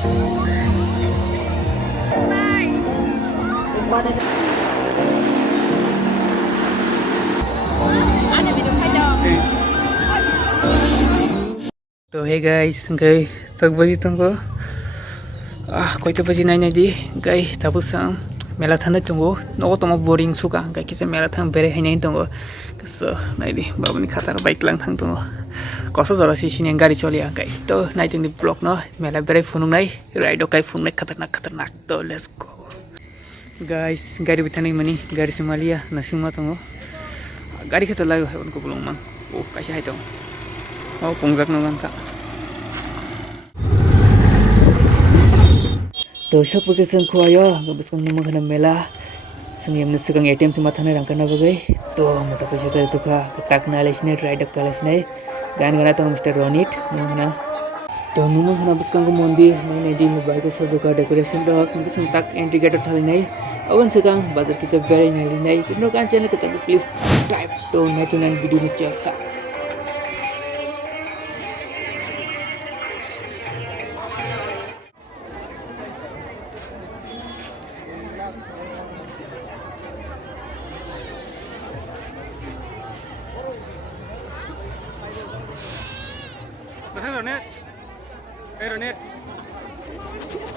तो hey guys, gay tak bagi tunggu. Kau itu pasti nanya di gay tapi sang mela thanda tunggu. No to boring suka gay kisah mela thang bere hanya tunggu. So nai di bawa ni khatar bike lang thang tunggu. Kosa jala si sini gari choli gay. To nai tung di block no mela bere funung nai ride kai funung nai khatarnak. To let's go. Guys, gari bitane mani gari semalia nasima tunggu. Gari kata lagu hai unko belum mang. Kasih hai tunggu. Pungjak naman ta. To shop vacation khoayo gabis kang numang kana mela sangem na sakang ATM si mathane rang kana bagai to mota paisa kare tuka tak na lesne ride up kalas nai gan gana to Mr. Ronit numang to numang kana biskang ko mondir nai di bai ko sajoka decoration dok ngisang tak entry gate thali nai awan sakang bazar kisa very nai no kan channel ka please subscribe to nai to nan video ni chasa. Ronit,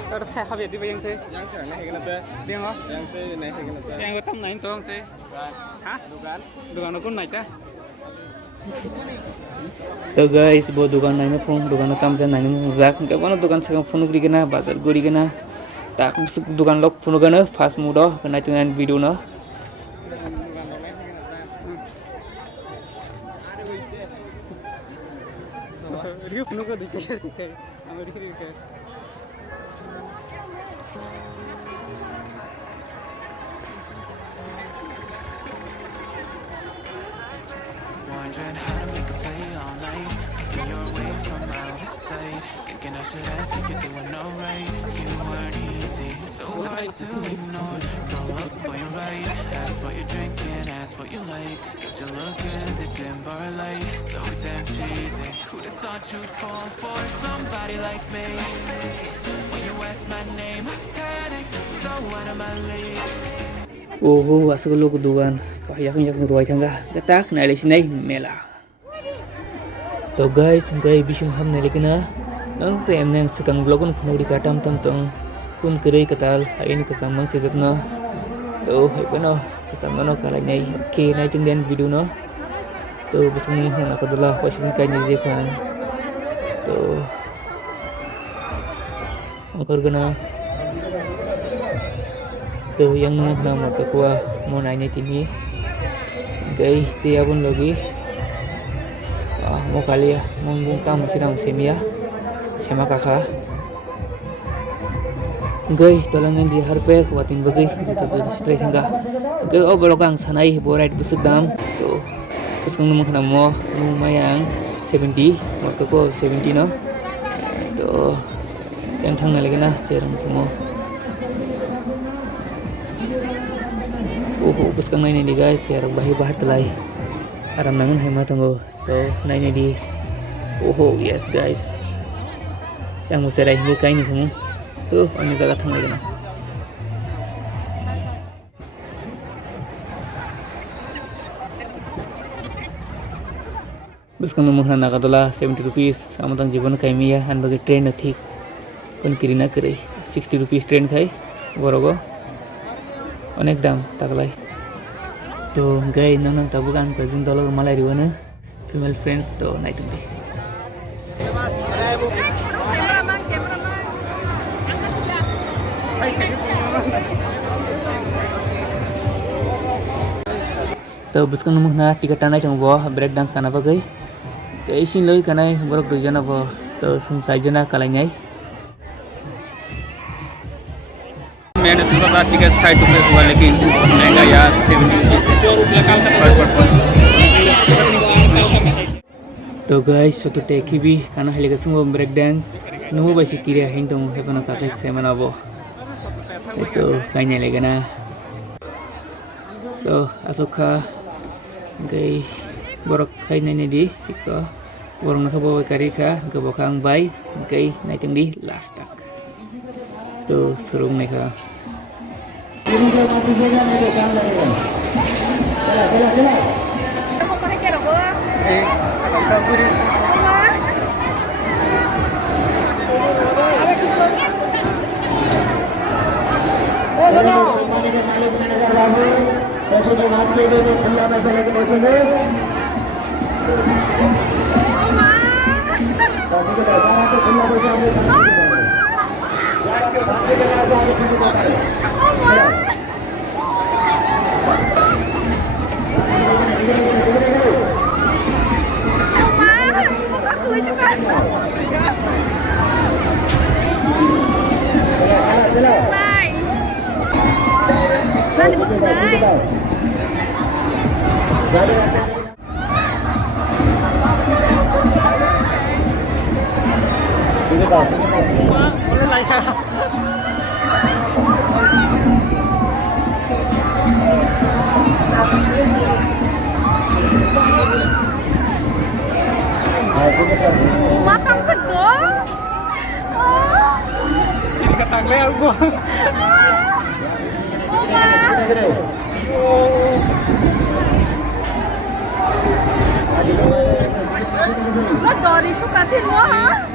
terus saya habis di bayang teh. Yang sekarang naik kan teh? Dia ngah? Yang teh naik kan teh? Yang gue tam naik tuang teh. Hah? Dugaan aku naik teh. तो guys वो दुकान nine phone दुकान काम से nine जाक के कोनो दुकान से फोन करी के ना बाजार गोरी के ना ताक दुकान लोग फोन के ना फास्ट मूड हो नाइ तो नाइन वीडियो ना रिव्यू फोन को दिखे सिखे अमेरिका के Wondering how to make a play all night, thinking you're away from out of sight, thinking I should ask if you're doing alright. You weren't easy, so hard to ignore. Grow up, boy, you're right. Ask what you're drinking, ask what you like. Such a look good in the dim bar light, so damn cheesy. Who'd have thought you'd fall for somebody like me? When you ask my name, I panic, so out of my league. Oh, asal lu keduan, kayak ruai tangga, ketak naik sini Mela. To guys, gay bising ham naik kena, nang tem nang sekang blogon penuh di katam tam pun kerai ketal, hari ini kesamang sejat no. To apa no, kesamang no kalau naik, ke naik tinggian video no. To bising ni nak adalah wajib kai ni je kan. To angkor kena. तो yang nung na moto ko mo na ni tini gay ti abun logi mo kali mong tam sidang semia sama kakak gay tolang di harpe kuatin bagi itu straight hangga gay obrokang sanai borait busudam to terus kang nung na mo lumayan 70 moto ko 70 no to yang thang na lagi na cerang semua bus kang naik ni guys ya bahi bahar telai aram nangan hai ma tunggu to naik ni di yes guys yang musa rai ni kai ni kamu tuh ini jaga thang lagi na bus kang numang na kadala 70 rupees amutang jibon kai miya han bagi train na thik kon kirina kare 60 rupees train khai borogo onek dam taklai to gay nang tabukan kajun dolog malai riwana female friends to naik tumti to buskan numuk na tiket tanai chang bo break dance kana bagai to isin loi kanai borok dujana bo to sum saijana kalai nyai मैंने सुबह बात की 60 रुपये हुआ लेकिन महंगा यार 70 तो गाइस सो तो टेकी भी खाना हेलेगा सुबह ब्रेक डांस नुह बाइसी किरिया हिंग तो हेपना काके सेमना बो itu kayaknya lagi na so asuka gay borok kayaknya ni di itu borong nak bawa karika gabokang bay gay naitung di last tak tuh serung mereka. Makan sego. Ini ketang leo gua. Nó gọi đi xúc cá thịt quá hả?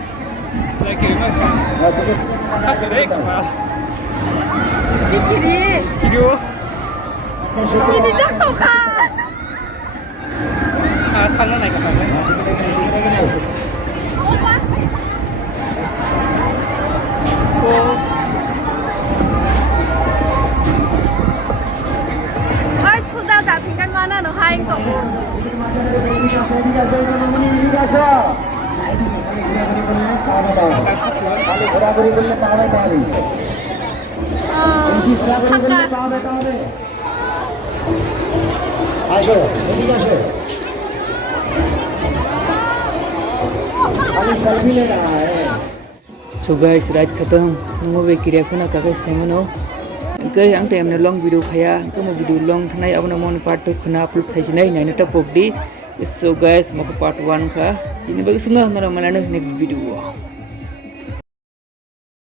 Lại kiểu mà cắt cái đấy cả mà. Đi kì đi. Kì đi. Kì đi chắc tao khá. Thằng nó này cả thằng đấy. Ôi, không ra giả thì căn ngoan nó hai anh cậu. So guys, ride khatam. Nungo be kiriya phuna kakai semano. Kai ang time na long video khaya, kamo video long thanai abona mon part 2 khuna upload thaisi nai nai ta pokdi. So guys, mako part 1 kha. Ini bagi sunga ngara malana next video.